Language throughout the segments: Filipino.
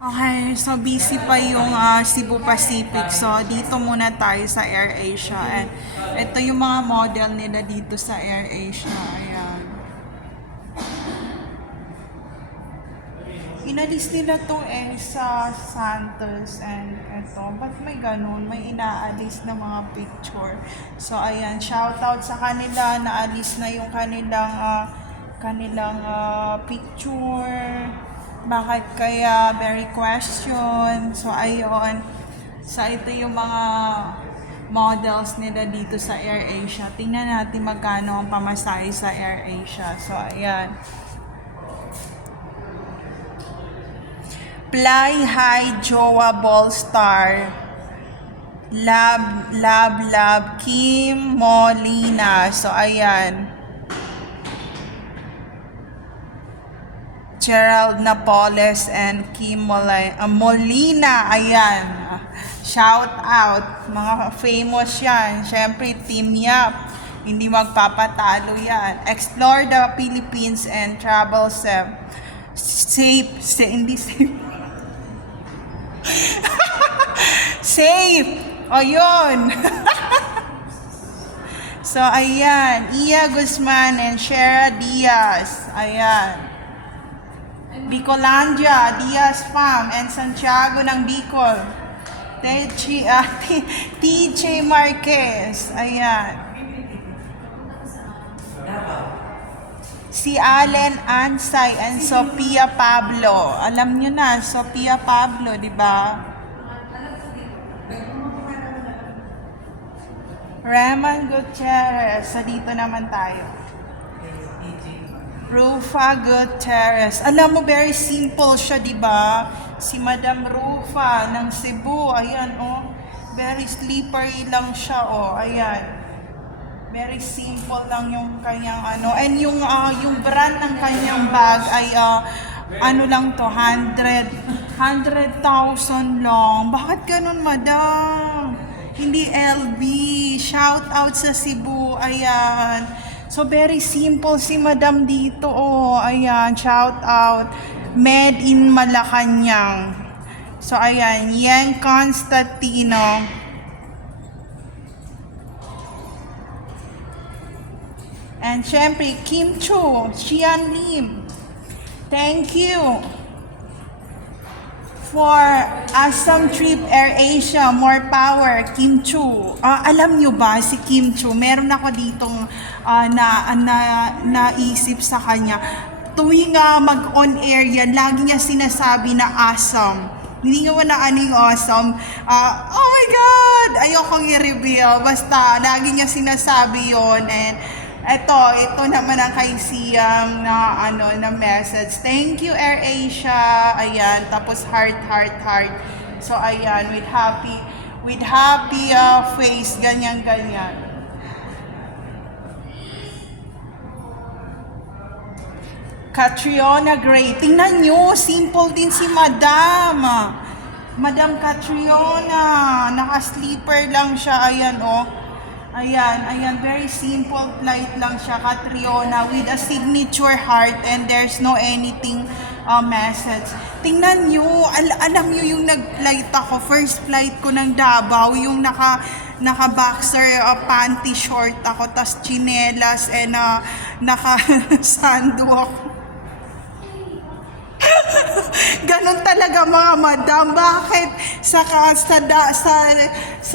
Okay, so busy pa yung Cebu Pacific. So, dito muna tayo sa AirAsia. And ito yung mga model nila dito sa AirAsia. Ayan. Inalis nila to sa Santos and ito. Ba't may ganun? May inaalis na mga picture. So, ayan. Shoutout sa kanila. Naalis na yung kanilang picture. Bakit kaya? Very question. So, ayun. So, ito yung mga models nila dito sa AirAsia. Tingnan natin magkano ang pamasahe sa AirAsia. So, ayan. Fly High Jowa Ball Star. Lab Kim Molina. So, ayan. Gerald Napoles and Kim Molina. Ayan. Shout out. Mga famous yan. Siyempre, Team Yap. Hindi magpapatalo yan. Explore the Philippines and travel safe. Hindi safe. Safe. O, yun. So, ayan. Iya Guzman and Shera Diaz. Ayan. Bicolandia, Diaz Fam, and Santiago ng Bicol. TJ Marquez. Ayan. Si Allen Ansay and Sofia Pablo. Alam nyo na, Sofia Pablo, di ba? Raymond Gutierrez. So, dito naman tayo. Rufa Gutierrez. Alam mo, very simple siya, di ba? Si Madam Rufa ng Cebu. Ayan, oh. Very slippery lang siya, oh. Ayan. Very simple lang yung kanyang ano. And yung brand ng kanyang bag ay ano lang to, 100,000 lang. Bakit ganun, madam? Hindi LB. Shout out sa Cebu. Ayan. So, very simple si madam dito. Oh, ayan. Shout out. Made in Malacanang. So, ayan. Yan Constantino. And syempre, Kim Chu, Xian Lim. Thank you for Assam Trip AirAsia, more power, Kim Chu. Alam nyo ba si Kim Chu? Meron ako ditong naisip sa kanya. Tuwing mag-on air yan, lagi niya sinasabi na awesome. Hindi nga na ano yung awesome. Oh my God! Ayokong i-reveal. Basta, lagi niya sinasabi yon. And ito naman ang kay Siam na message. Thank you, AirAsia. Ayan, tapos heart. So, ayan, with happy face, ganyan. Catriona Gray. Tingnan nyo, simple din si Madam. Madam Catriona. Naka-sleeper lang siya. Ayan, oh. Ayan, very simple flight lang siya, Catriona, with a signature heart and there's no anything message. Tingnan nyo, alam nyo yung nag-flight ako, first flight ko ng Davao, yung naka-boxer, panty short ako, tas chinelas, and naka-sando ako. Ganon talaga mga madam. Bakit sa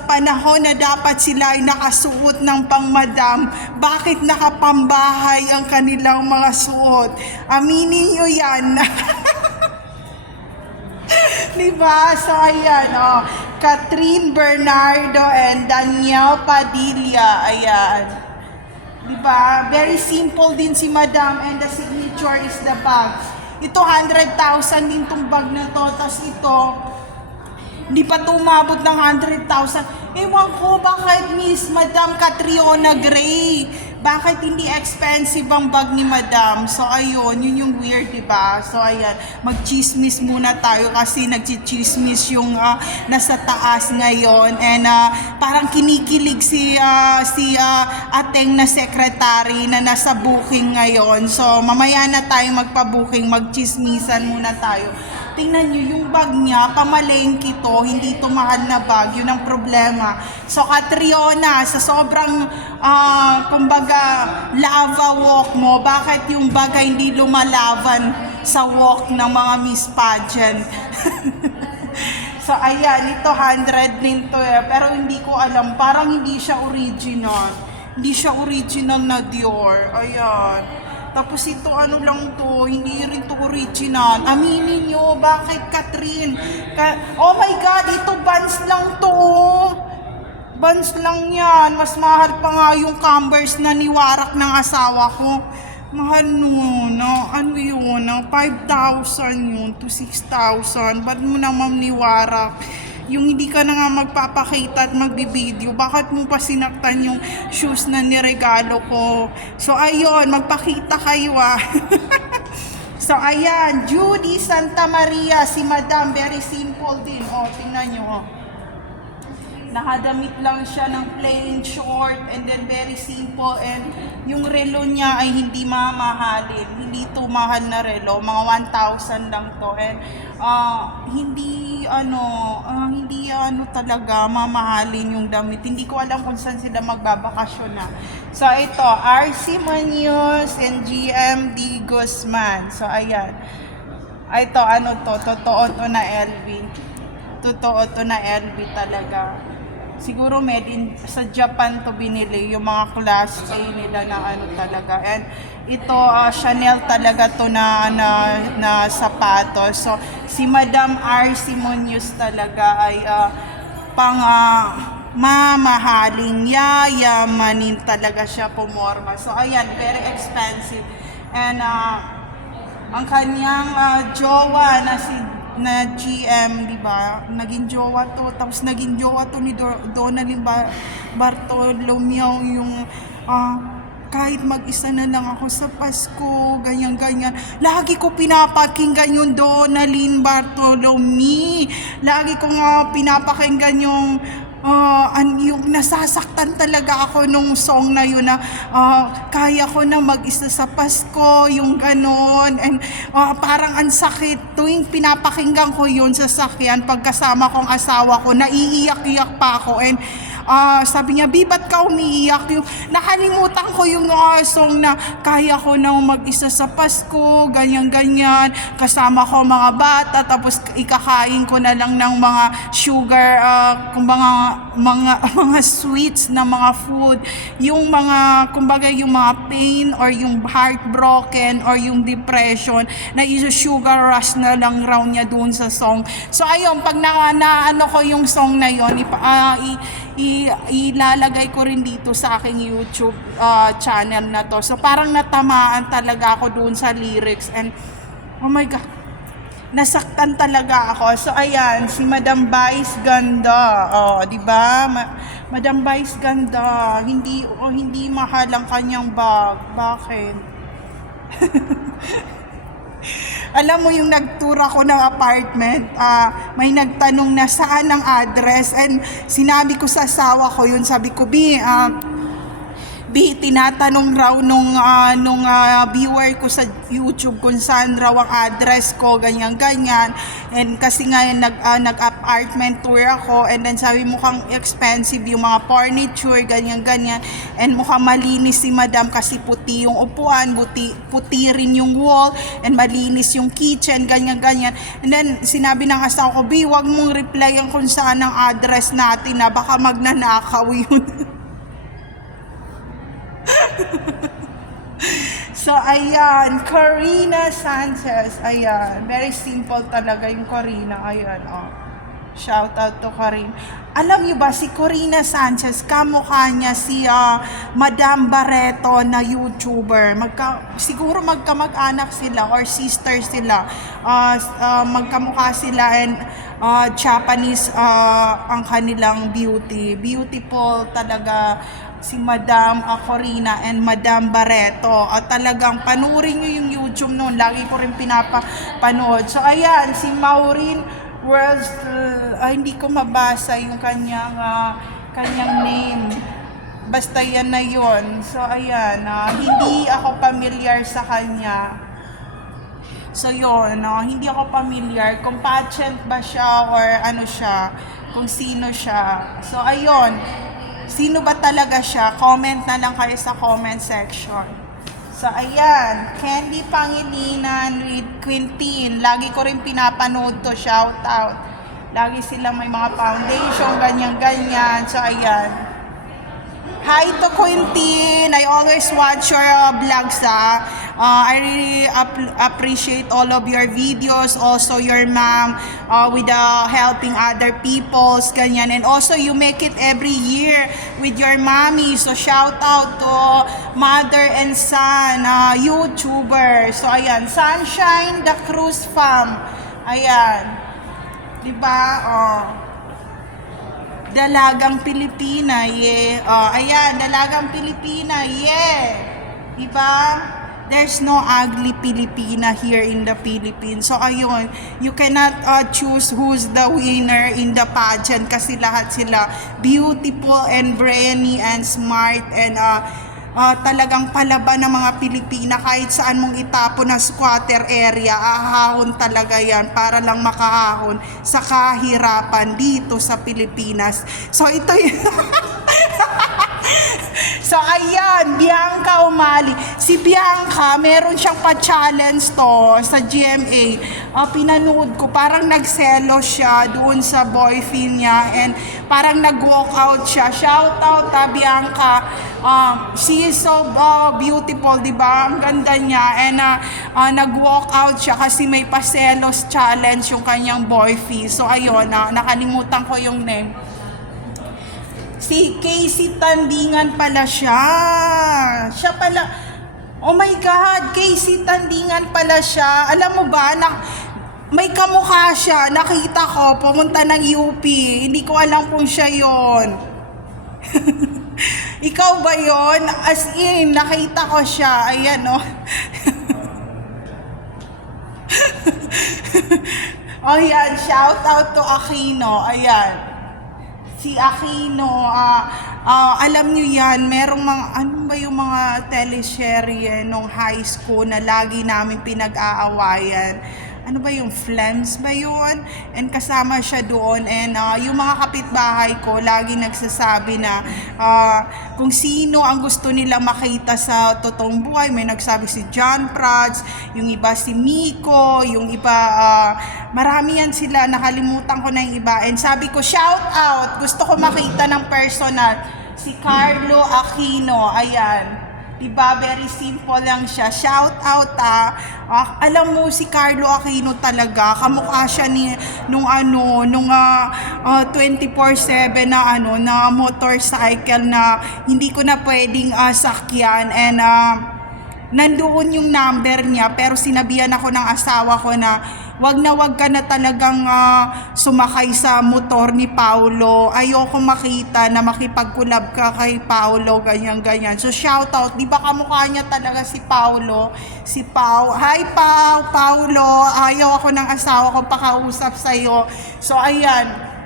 panahon na dapat sila ay nakasuot ng pang madam, bakit nakapambahay ang kanilang mga suot? Aminin nyo yan. Diba? So ayan, oh. Catherine Bernardo and Daniel Padilla. Ayan. Diba? Very simple din si madam, and the signature is the bag. Ito, 100,000 din tong bag na to. Tapos ito, hindi pa tumabot ng 100,000. Ewan ko, bakit Miss Madam Catriona Gray? Bakit hindi expensive ang bag ni Madam? So, ayun, yun yung weird, diba? So, ayan, mag-chismis muna tayo kasi nag-chismis yung nasa taas ngayon. And parang kinikilig si ating na secretary na nasa booking ngayon. So, mamaya na tayo magpa-booking, mag-chismisan muna tayo. tingnan nyo, yung bag niya, pamalengke to, hindi to mahal na bag, yun ang problema. So, Catriona, sa sobrang, kumbaga, lava walk mo, bakit yung bag ay hindi lumalaban sa walk ng mga Miss Pageant? So, ayan, ito 100 din to eh, pero hindi ko alam, parang hindi siya original. Hindi siya original na Dior, ayan. Tapos ito ano lang to, hindi rin to original. Aminin nyo, bakit Catherine? Oh my God, ito Vans lang to. Vans lang yan. Mas mahal pa nga yung Converse na niwarak ng asawa ko. Mahal nun, ano yun, 5,000 yun to 6,000. Ba't mo naman niwarak? Yung hindi ka na nga magpapakita at magbibideo, bakit mo pa sinaktan yung shoes na niregalo ko? So ayun, magpakita kayo So ayan, Judy Santa Maria, si Madam, very simple din. O, tingnan nyo. Nakadamit lang siya ng plain short and then very simple, and yung relo niya ay hindi mamahalin. Hindi to mahal na relo, mga 1,000 lang to, and hindi talaga mamahalin yung damit. Hindi ko alam kung saan sila magbabakasyon na. So ito, RC Munoz and GMD Guzman. So ayan. Ito ano to, totoo to na LV. Totoo to na LV talaga. Siguro made in sa Japan to binili, yung mga class A nila na ano talaga. And ito Chanel talaga to na sapatos. So si Madam RC Munoz talaga ay pang mamahaling, yayamanin talaga siya pumorma. So ayan, very expensive. And ang kanyang jowa na GM, di ba? Naging jowa to, tapos naging jowa to ni Donalyn Bartolomeo, yung kahit mag-isa na lang ako sa Pasko, ganyan-ganyan. Lagi ko pinapakinggan yung Donalyn Bartolomeo. Lagi ko nga pinapakinggan yung nasasaktan talaga ako nung song na yun na kaya ko na mag-isa sa Pasko, yung ganon. And parang ang sakit tuwing pinapakinggan ko yun sa sakyan, pagkasama kong asawa ko, naiiyak-iyak pa ako. And sabi niya, ba't ka umiiyak? Nakalimutan ko yung song na kaya ko nang mag-isa sa Pasko, ganyan-ganyan, kasama ko mga bata, tapos ikakain ko na lang ng mga sugar, kung mga sweets na mga food, yung mga, kumbaga yung mga pain or yung heartbroken or yung depression, na sugar rush na lang raw niya doon sa song. So ayun, pag naano ko yung song na yun, ilalagay ko rin dito sa aking YouTube channel na to. So parang natamaan talaga ako doon sa lyrics, and oh my God, nasaktan talaga ako. So ayan, si Madam Vice ganda. Di ba? Madam Vice ganda. Hindi mahal ang kanyang bag. Bakit? Alam mo yung nag-tour ako ng apartment, may nagtanong na saan ang address, and sinabi ko sa asawa ko yun, sabi ko, tinatanong raw nung viewer ko sa YouTube kung saan raw ang address ko, ganyan-ganyan. And kasi nga nag-apartment tour ako, and then sabi mukhang expensive yung mga furniture, ganyan-ganyan. And mukhang malinis si Madam kasi puti yung upuan, puti rin yung wall, and malinis yung kitchen, ganyan-ganyan. And then sinabi ng asawa ko, wag mong replyan kung saan ang address natin na baka magnanakaw yun. So ayan, Corina Sanchez, ayan, very simple talaga yung Corina, ayan, shout out to Corina. Alam niyo ba si Corina Sanchez, kamukha niya si Madam Barreto na YouTuber. Siguro magkamag-anak sila or sister sila, magkamukha sila, and Japanese ang kanilang beautiful talaga si Madam Corina and Madam Barreto. Talagang panurin nyo yung YouTube noon. Lagi ko rin pinapanood. So ayan, si Maureen Worlds, hindi ko mabasa yung kanyang name. Basta yan na yon. So ayan, hindi ako familiar sa kanya. So yun, no? Hindi ako familiar kung pageant ba siya or ano siya, kung sino siya. So ayun, sino ba talaga siya? Comment na lang kayo sa comment section. So ayan, Candy Pangilinan with Quintin. Lagi ko rin pinapanood to, shout out. Lagi silang may mga foundation, ganyan-ganyan. So ayan. Hi to Quintin. I always watch your vlogs. I really appreciate all of your videos. Also your mom with helping other peoples, ganyan. And also you make it every year with your mommy. So shout out to mother and son YouTuber. So ayan, Sunshine the Cruz Fam. Ayan. Diba? Dalagang Pilipina, yeah. Ayan, Dalagang Pilipina, yeah. Diba? There's no ugly Pilipina here in the Philippines. So, ayun, you cannot choose who's the winner in the pageant kasi lahat sila beautiful and brainy and smart and talagang palaban ng mga Pilipina. Kahit saan mong itapon na squatter area, ahahon talaga yan para lang makahahon sa kahirapan dito sa Pilipinas. So ito yun. So ayan, Bianca Umali. Si Bianca, meron siyang pa-challenge to sa GMA. Pinanood ko, parang nagselo siya doon sa boyfriend niya and parang nag-walk out siya. Shout out Bianca. She is so beautiful, di ba? Ang ganda niya. And nag-walk out siya kasi may pa-selos challenge yung kanyang boyfriend. So ayun, nakalimutan ko yung name. Si Casey Tandingan pala siya. Siya pala. Oh my God, Casey Tandingan pala siya. Alam mo ba, may kamukha siya. Nakita ko, pumunta ng UP. Hindi ko alam kung siya yon. Ikaw ba yon? As in, nakita ko siya. Ayan, oh. Oh, yan. Shout out to Aquino. Ayan. Si Aquino, alam nyo yan, merong mga, ano ba yung mga teleserye nung high school na lagi namin pinag-aawayan? Ano ba yung Flames ba yun? And kasama siya doon. And yung mga kapitbahay ko, lagi nagsasabi na kung sino ang gusto nila makita sa totoong buhay. May nagsabi si John Prats, yung iba si Miko, yung iba, marami yan sila. Nakalimutan ko na yung iba. And sabi ko, shout out! Gusto ko makita ng personal. Si Carlo Aquino, ayan. Diba, very simple lang siya. Shout out alam mo si Carlo Aquino talaga, kamukha siya nung 24/7 na motorcycle na hindi ko na pwedeng sakyan and nandoon yung number niya pero sinabihan ako ng asawa ko na wag ka na talagang sumakay sa motor ni Paulo. Ayoko makita na makipagkulab ka kay Paulo, ganyan. So shout out, di ba kamukha niya talaga si Paulo? Si Pau. Hi Paulo. Ayaw ako ng asawa ko pakausap sa'yo. So ayan.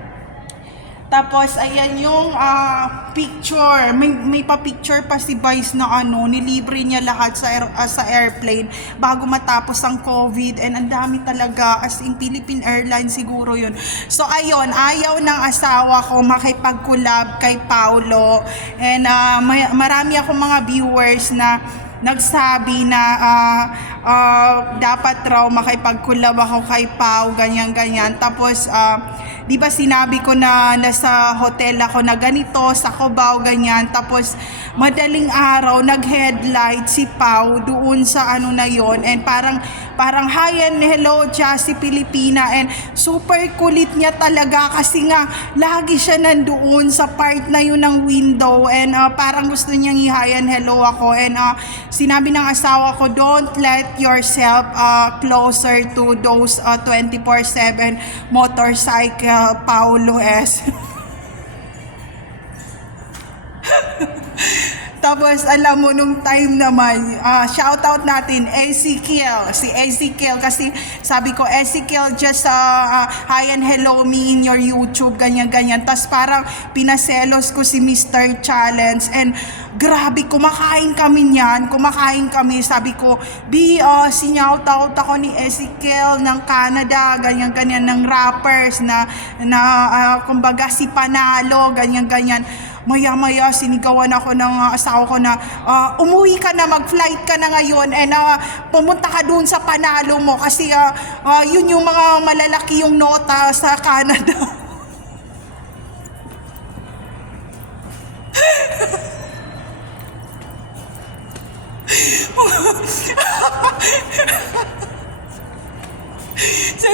Tapos, ayan yung picture. May pa-picture pa si Vice na nilibre niya lahat sa airplane bago matapos ang COVID. And ang dami talaga, as in Philippine Airlines siguro yun. So, ayun, ayaw ng asawa ko makipag-collab kay Paulo. And marami akong mga viewers na nagsabi na dapat raw makipag-collab ako kay Pau, ganyan. Tapos, di ba sinabi ko na nasa hotel ako na ganito, sa Cubao, ganyan. Tapos, madaling araw, nag-headlight si Pau doon sa na yon. And parang hi and hello, Jassy Pilipina. And super kulit niya talaga kasi nga, lagi siya nandoon sa part na yun ng window. And parang gusto niyang hi and hello ako. And sinabi ng asawa ko, don't let yourself closer to those 24/7 motorcycle Paulo S. Tapos alam mo nung time naman, shoutout natin Ezekiel, si Ezekiel kasi sabi ko Ezekiel just hi and hello me in your YouTube, ganyan-ganyan. Tapos parang pinaselos ko si Mr. Challenge and grabe, kumakain kami sabi ko, sinyaut-out ako ni Ezekiel ng Canada, ganyan-ganyan, ng rappers na kumbaga si Panalo, ganyan-ganyan. Maya-maya sinigawan ako ng asawa ko na umuwi ka na, mag-flight ka na ngayon and pumunta ka doon sa Panalo mo kasi yun yung mga malalaki yung nota sa Canada.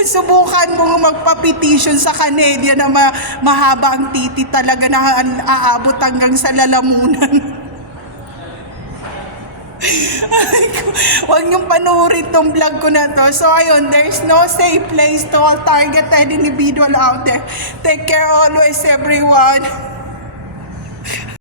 Subukan mo magpa-petition sa Canadian na mahaba ang titi talaga na aabot hanggang sa lalamunan. Huwag niyong panoorin tong vlog ko na to. So ayun, there's no safe place to all targeted individual out there. Take care always, everyone.